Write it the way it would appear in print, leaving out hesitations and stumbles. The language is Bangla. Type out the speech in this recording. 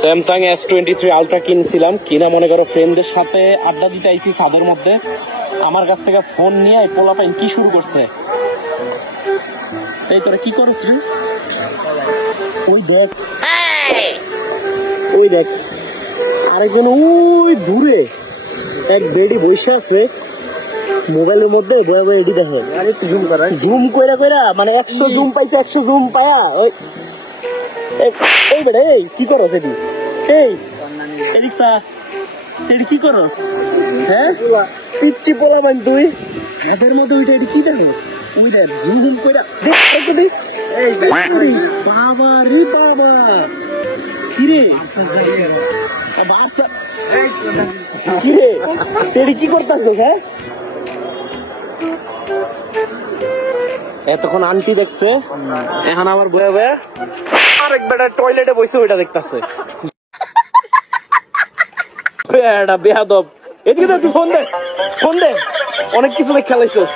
স্যামসাং S23 আলট্রা কিনছিলাম, কিনা মনে করো ফ্রেন্ডদের সাথে আড্ডা দিতে আইছি ছাদের মধ্যে। আমার কাছ থেকে ফোন নিয়ে পোলাপাইন কি শুরু করছে, এই তোরা কি করিস রে? ওই দেখ, ওই দেখ আরেকজন ওই দূরে এক বেডি বসে আছে মোবাইলের মধ্যে বয়ে বয়ে এডি দেখে। আরে জুম করা, জুম কইরা কইরা মানে 100 জুম পাইছে, 100 জুম পায়া ওই এই বেড়ে এই কি করছ এডি? এই এরিক্সা এডি কি করছ? হ্যাঁ পিচ্চি পোলা মান তুই ছাদের মধ্যে ওইটা এডি কি দেখছ? ওই দেখ জুম জুম কইরা দেখ একটু দেখ। এই বাবা রে বাবা, কি রে বাসা, কি রে এডি কি করতাছ? হ্যাঁ এতক্ষণ আন্টি দেখছে, এখন আবার বয়ে বয়ে আরেক বেটা টয়লেটে বসে ওইটা দেখতেছে। বেয়াদব, এদিকে তুই ফোন দে, ফোন দে, অনেক কিছু খেলাইছিস।